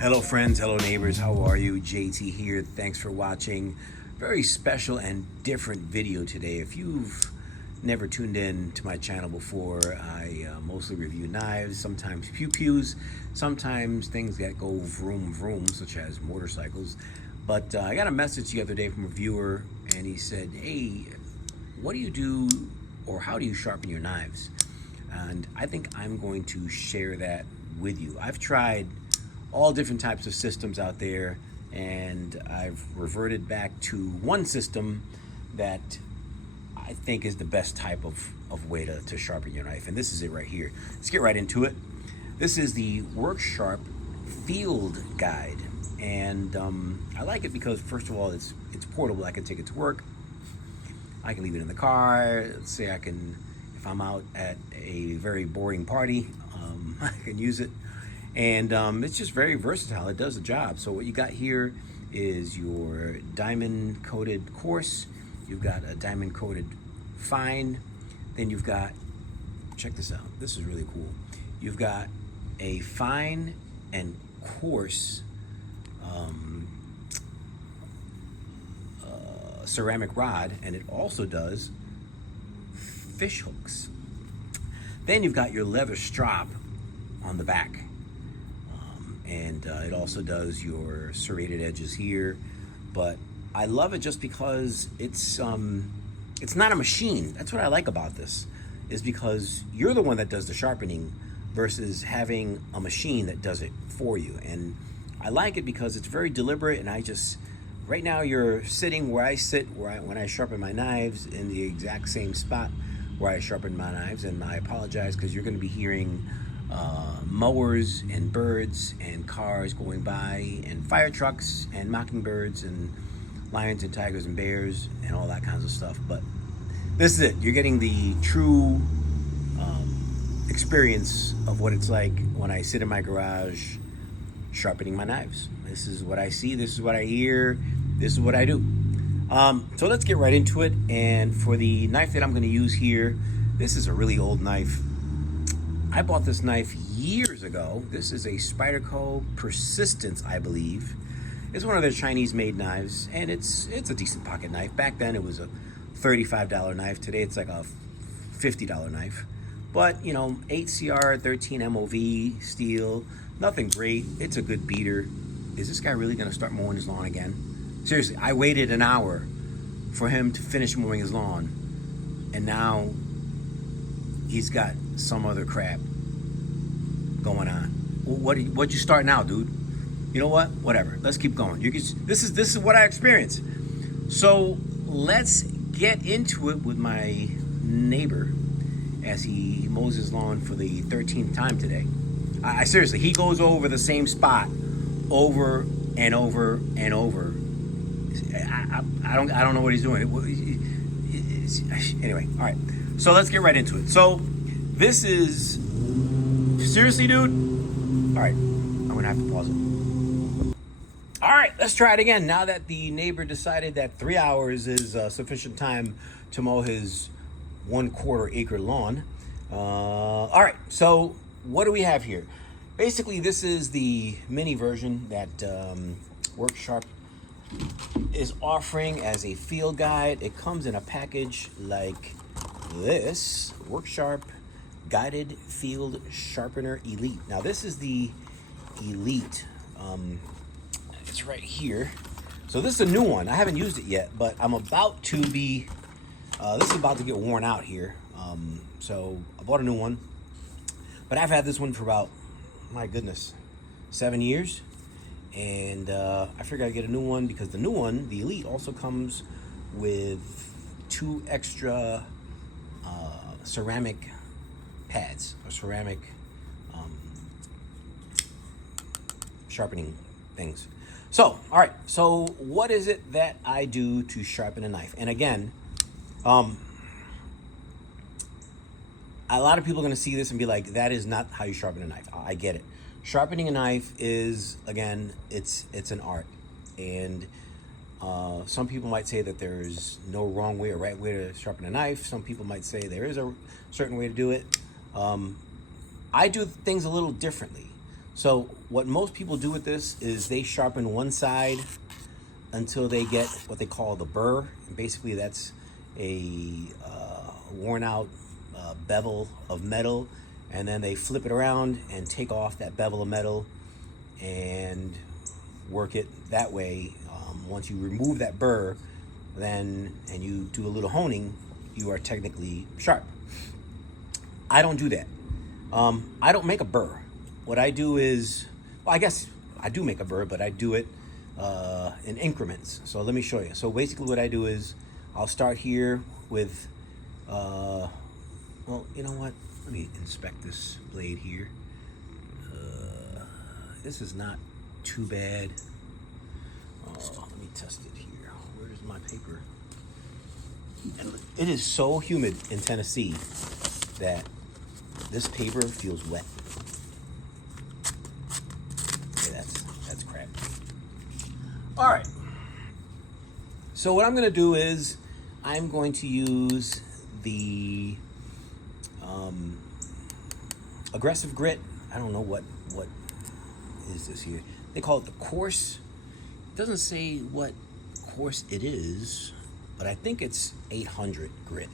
Hello friends, hello neighbors, how are you? JT here. Thanks for watching. Very special and different video today. If you've never tuned in to my channel before, I mostly review knives, sometimes pew-pews, sometimes things that go vroom vroom, such as motorcycles. But I got a message the other day from a viewer, and he said, hey, what do you do, or how do you sharpen your knives? And I think I'm going to share that with you. I've tried all different types of systems out there, and I've reverted back to one system that I think is the best type of way to sharpen your knife, and this is it right here. Let's get right into it. This is the Worksharp Field Guide, and I like it because, first of all, it's portable. I can take it to work. I can leave it in the car. Let's say if I'm out at a very boring party, I can use it. And it's just very versatile. It does the job. So what you got here is your diamond coated coarse. You've got a diamond coated fine. Then you've got, check this out. This is really cool. You've got a fine and coarse ceramic rod, and it also does fish hooks. Then you've got your leather strap on the back. And it also does your serrated edges here, but I love it just because it's not a machine. That's what I like about this, is because you're the one that does the sharpening versus having a machine that does it for you. And I like it because it's very deliberate, and right now you're sitting where I sit, when I sharpen my knives, in the exact same spot where I sharpen my knives. And I apologize because you're going to be hearing mowers and birds and cars going by, and fire trucks and mockingbirds and lions and tigers and bears and all that kinds of stuff. But this is it. You're getting the true experience of what it's like when I sit in my garage sharpening my knives. This is what I see, this is what I hear, this is what I do. So let's get right into it. And for the knife that I'm going to use here, this is a really old knife. I bought this knife years ago. This is a Sypderco Persistence, I believe. It's one of their Chinese-made knives, and it's a decent pocket knife. Back then, it was a $35 knife. Today, it's like a $50 knife. But, 8CR, 13 MOV, steel, nothing great. It's a good beater. Is this guy really going to start mowing his lawn again? Seriously, I waited an hour for him to finish mowing his lawn, and now he's got some other crap going on. What'd you start now, dude? You know what? Whatever. Let's keep going. This is what I experienced. So let's get into it with my neighbor as he mows his lawn for the 13th time today. I seriously, he goes over the same spot over and over and over. I don't know what he's doing. Anyway, all right. So let's get right into it. So this is, seriously, dude? All right, I'm gonna have to pause it. All right, let's try it again. Now that the neighbor decided that 3 hours is sufficient time to mow his 1/4 acre lawn. All right, so what do we have here? Basically, this is the mini version that Worksharp is offering as a field guide. It comes in a package like this, Worksharp Guided Field Sharpener Elite. Now this is the Elite. It's right here. So this is a new one. I haven't used it yet, but I'm about to be, this is about to get worn out here. So I bought a new one, but I've had this one for about, my goodness, 7 years. And I figured I'd get a new one because the new one, the Elite, also comes with 2 extra ceramic pads, or ceramic sharpening things. So, all right, so what is it that I do to sharpen a knife? And again, a lot of people are going to see this and be like, that is not how you sharpen a knife. I get it. Sharpening a knife is, again, it's an art. And some people might say that there's no wrong way or right way to sharpen a knife. Some people might say there is a certain way to do it. I do things a little differently. So what most people do with this is they sharpen one side until they get what they call the burr. And basically that's a worn out bevel of metal, and then they flip it around and take off that bevel of metal and work it that way. Once you remove that burr, then and you do a little honing, you are technically sharp. I don't do that. I don't make a burr. What I do is, well, I guess I do make a burr, but I do it in increments. So let me show you. So basically what I do is I'll start here with, well, you know what? Let me inspect this blade here. This is not too bad. Let me test it here. Where's my paper? And it is so humid in Tennessee that this paper feels wet. Yeah, that's crap. All right. So what I'm going to do is I'm going to use the aggressive grit. I don't know what is this here. They call it the coarse. It doesn't say what course it is, but I think it's 800 grit.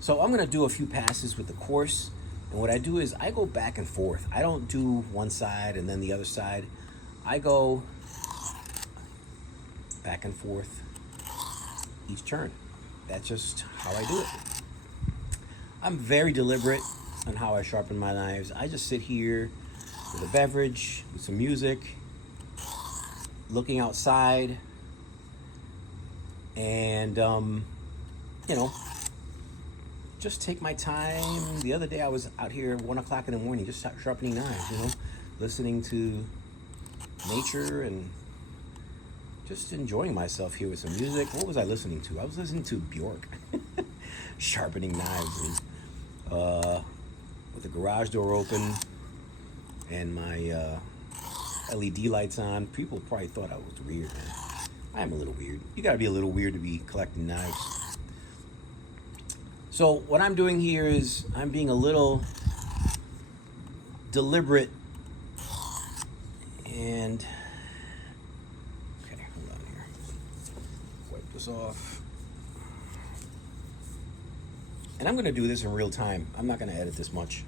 So I'm gonna do a few passes with the coarse, and what I do is I go back and forth. I don't do one side and then the other side. I go back and forth each turn. That's just how I do it. I'm very deliberate on how I sharpen my knives. I just sit here with a beverage, with some music, looking outside, and you know, just take my time. The other day I was out here at 1 o'clock in the morning just sharpening knives, you know, listening to nature and just enjoying myself here with some music. What was I listening to? I was listening to Bjork. Sharpening knives, and with the garage door open and my LED lights on. People probably thought I was weird, man. I am a little weird. You gotta be a little weird to be collecting knives. So what I'm doing here is I'm being a little deliberate and, okay, hold on here. Wipe this off. And I'm gonna do this in real time. I'm not gonna edit this much.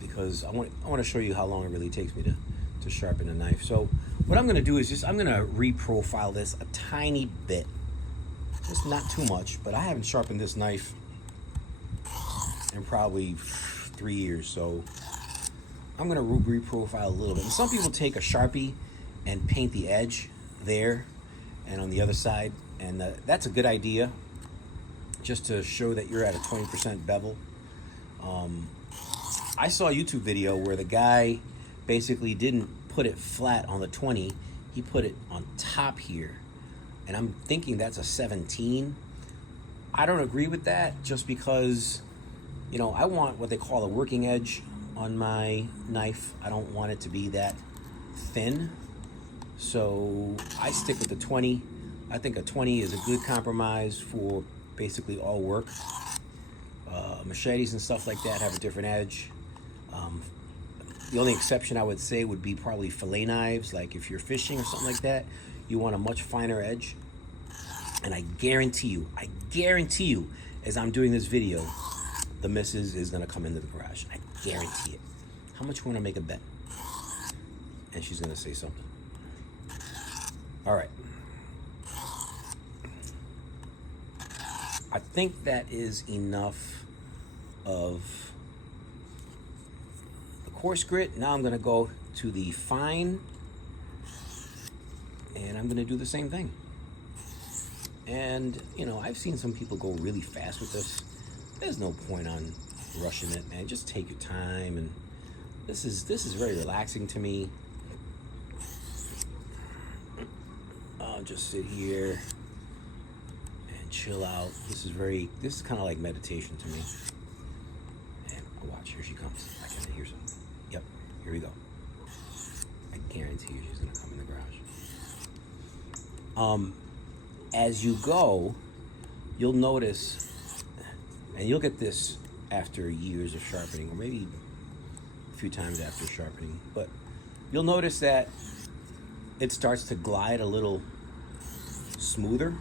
Because I want to show you how long it really takes me to sharpen a knife. So what I'm going to do is I'm going to reprofile this a tiny bit. Just not too much, but I haven't sharpened this knife in probably 3 years. So I'm going to reprofile a little bit. And some people take a Sharpie and paint the edge there and on the other side. And that's a good idea, just to show that you're at a 20% bevel. I saw a YouTube video where the guy basically didn't put it flat on the 20, he put it on top here. And I'm thinking that's a 17. I don't agree with that, just because, you know, I want what they call a working edge on my knife. I don't want it to be that thin. So I stick with the 20. I think a 20 is a good compromise for basically all work. Machetes and stuff like that have a different edge. The only exception I would say would be probably fillet knives. Like if you're fishing or something like that, you want a much finer edge. And I guarantee you, as I'm doing this video, the missus is gonna come into the garage. I guarantee it. How much you wanna make a bet? And she's gonna say something. All right. I think that is enough of coarse grit. Now I'm going to go to the fine, and I'm going to do the same thing. And you know, I've seen some people go really fast with this. There's no point on rushing it, man. Just take your time, and this is very relaxing to me. I'll just sit here and chill out. This is kind of like meditation to me. And watch, here she comes. I can hear something. Yep, here we go. I guarantee you she's gonna come in the garage. As you go, you'll notice, and you'll get this after years of sharpening, or maybe few times after sharpening. But you'll notice that it starts to glide a little smoother.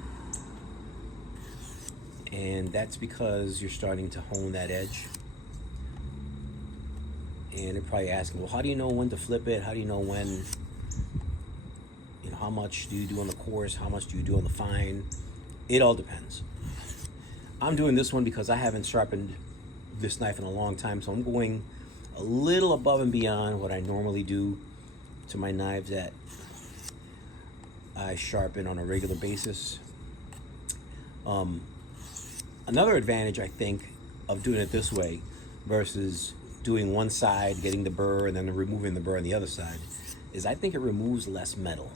And that's because you're starting to hone that edge. And they're probably asking, well, how do you know when to flip it? How do you know when, how much do you do on the coarse? How much do you do on the fine? It all depends. I'm doing this one because I haven't sharpened this knife in a long time, so I'm going a little above and beyond what I normally do to my knives that I sharpen on a regular basis. Another advantage, I think, of doing it this way versus doing one side, getting the burr, and then removing the burr on the other side, is I think it removes less metal,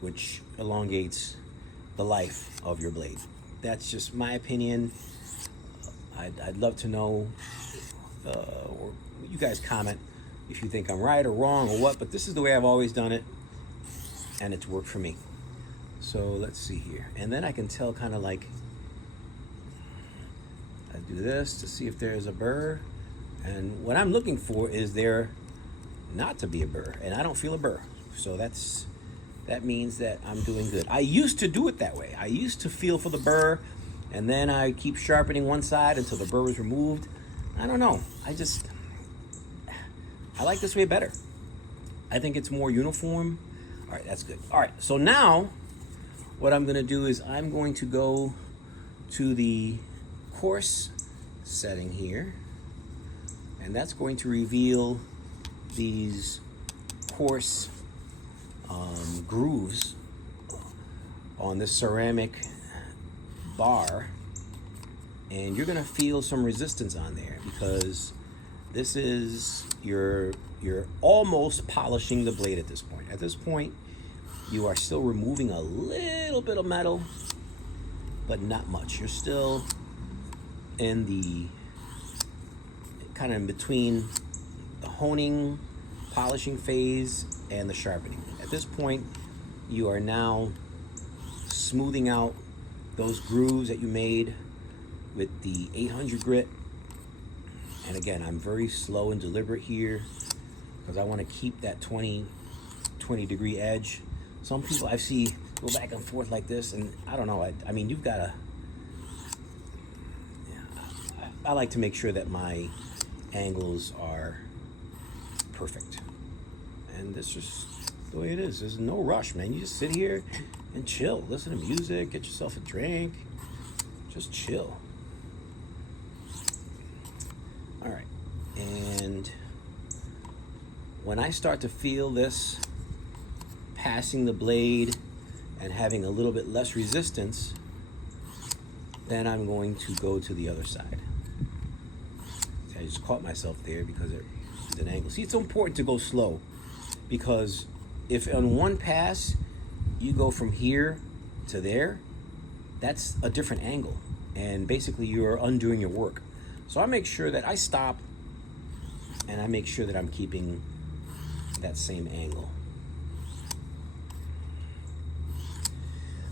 which elongates the life of your blade. That's just my opinion. I'd love to know, or you guys comment if you think I'm right or wrong or what, but this is the way I've always done it, and it's worked for me. So let's see here. And then I can tell kind of like, I do this to see if there's a burr. And what I'm looking for is there not to be a burr, and I don't feel a burr. So that means that I'm doing good. I used to do it that way. I used to feel for the burr, and then I keep sharpening one side until the burr was removed. I don't know. I like this way better. I think it's more uniform. All right, that's good. All right, so now what I'm gonna do is I'm going to go to the coarse setting here, and that's going to reveal these coarse grooves on this ceramic bar, and you're gonna feel some resistance on there because this is you're almost polishing the blade at this point. At this point, you are still removing a little bit of metal, but not much. You're still in the kind of in between the honing, polishing phase and the sharpening. At this point, you are now smoothing out those grooves that you made with the 800 grit. And again, I'm very slow and deliberate here because I want to keep that 20 degree edge. Some people I see go back and forth like this, and I don't know. I mean, you've got to. I like to make sure that my angles are perfect, and this is the way it is. There's no rush, man. You just sit here and chill, listen to music, get yourself a drink, just chill. All right, and when I start to feel this passing the blade and having a little bit less resistance, then I'm going to go to the other side. I just caught myself there because it's an angle. See, it's so important to go slow, because if on one pass you go from here to there, that's a different angle, and basically you're undoing your work. So I make sure that I stop and I make sure that I'm keeping that same angle.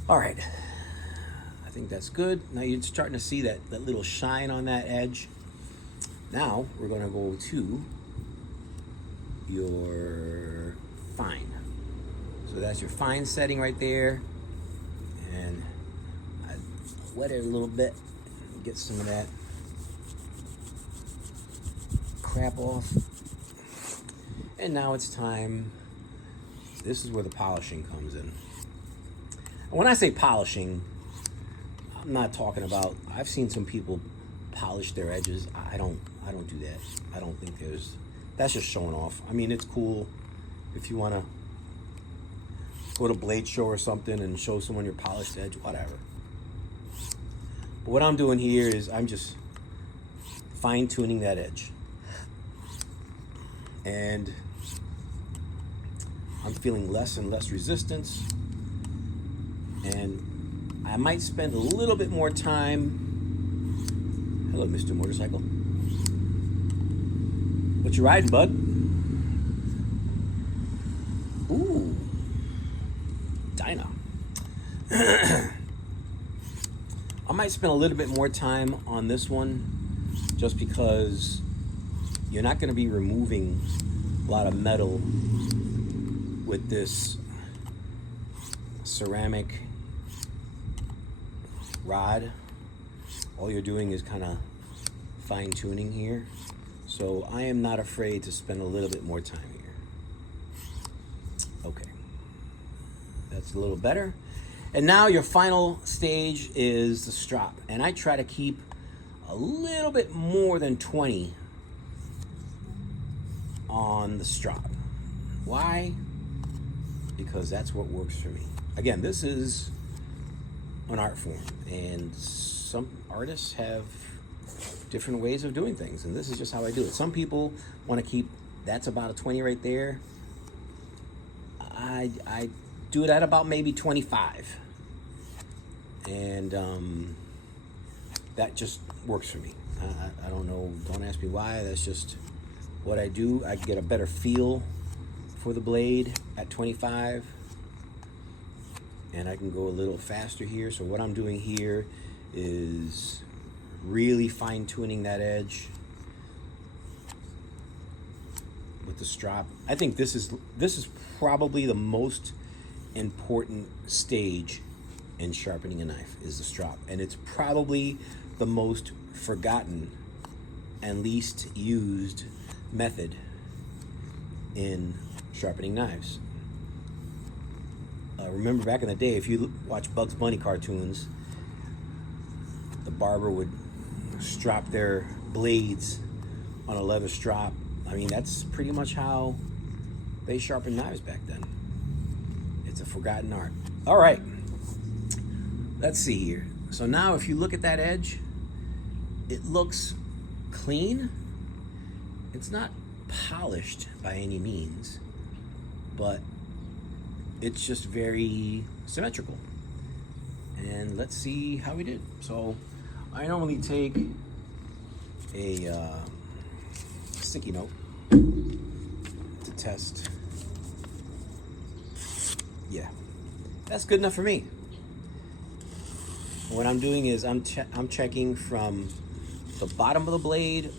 All right, I think that's good. Now you're starting to see that little shine on that edge. Now we're gonna go to your fine. So that's your fine setting right there. And I wet it a little bit, get some of that crap off. And now it's time, this is where the polishing comes in. When I say polishing, I'm not talking about, I've seen some people polish their edges. I don't do that. I don't think that's just showing off. I mean, it's cool if you want to go to Blade Show or something and show someone your polished edge, whatever. But what I'm doing here is I'm just fine tuning that edge. And I'm feeling less and less resistance. And I might spend a little bit more time. Hello, Mr. Motorcycle. What you riding, bud? Ooh, Dinah. I might spend a little bit more time on this one just because, you're not going to be removing a lot of metal with this ceramic rod. All you're doing is kind of fine tuning here. So I am not afraid to spend a little bit more time here. Okay, that's a little better. And now your final stage is the strop. And I try to keep a little bit more than 20 on the strop. Why? Because that's what works for me. Again, this is an art form, and some artists have different ways of doing things, and this is just how I do it. Some people want to keep, that's about a 20 right there. I do it at about maybe 25, and that just works for me. I don't know, don't ask me why, that's just what I do. I get a better feel for the blade at 25, and I can go a little faster here. So what I'm doing here is really fine-tuning that edge with the strop. I think this is probably the most important stage in sharpening a knife, is the strop, and it's probably the most forgotten and least used method in sharpening knives. Remember back in the day, if you watch Bugs Bunny cartoons, the barber would strap their blades on a leather strap. I mean, that's pretty much how they sharpened knives back then. It's a forgotten art. All right, let's see here. So now if you look at that edge, it looks clean. It's not polished by any means, but it's just very symmetrical. And let's see how we did. So I normally take a sticky note to test. Yeah, that's good enough for me. What I'm doing is I'm checking from the bottom of the blade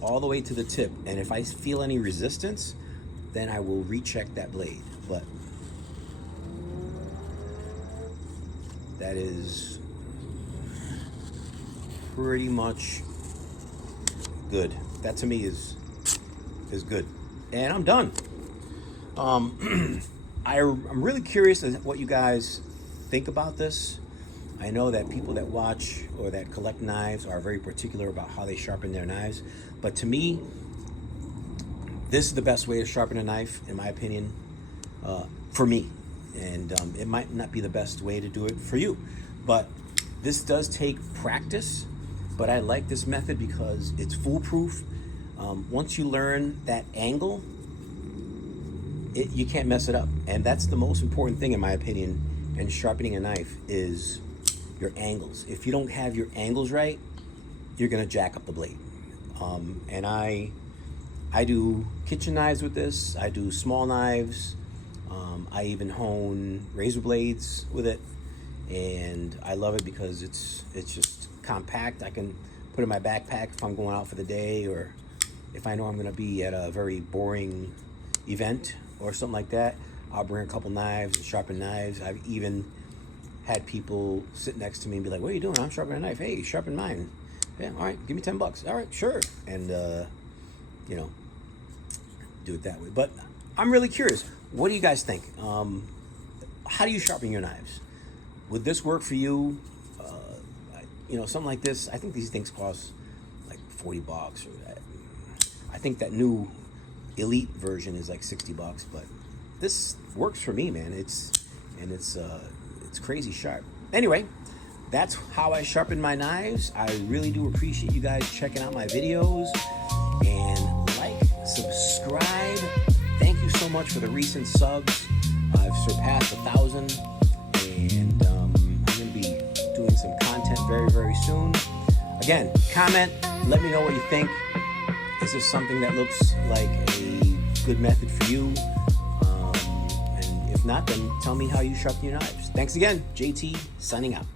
all the way to the tip, and if I feel any resistance, then I will recheck that blade. But that is pretty much good. That to me is good, and I'm done. I'm really curious as what you guys think about this. I know that people that watch or that collect knives are very particular about how they sharpen their knives, but to me, this is the best way to sharpen a knife, in my opinion, for me. And it might not be the best way to do it for you, but this does take practice. But I like this method because it's foolproof. Once you learn that angle, you can't mess it up. And that's the most important thing, in my opinion, in sharpening a knife, is your angles. If you don't have your angles right, you're gonna jack up the blade. And I do kitchen knives with this. I do small knives. I even hone razor blades with it, and I love it because it's just compact. I can put it in my backpack if I'm going out for the day, or if I know I'm gonna be at a very boring event or something like that. I'll bring a couple knives and sharpen knives. I've even had people sit next to me and be like, "What are you doing?" "I'm sharpening a knife." "Hey, sharpen mine." "Yeah, all right, give me $10. "All right, sure." And you know, do it that way. But I'm really curious. What do you guys think? How do you sharpen your knives? Would this work for you? You know, something like this. I think these things cost like $40. I think that new Elite version is like $60, but this works for me, man. It's crazy sharp. Anyway, that's how I sharpen my knives. I really do appreciate you guys checking out my videos, and like, subscribe. Thank you so much for the recent subs. I've surpassed 1,000, and I'm going to be doing some content very, very soon. Again, comment, let me know what you think. Is this something that looks like a good method for you? And if not, then tell me how you sharpen your knives. Thanks again. JT signing out.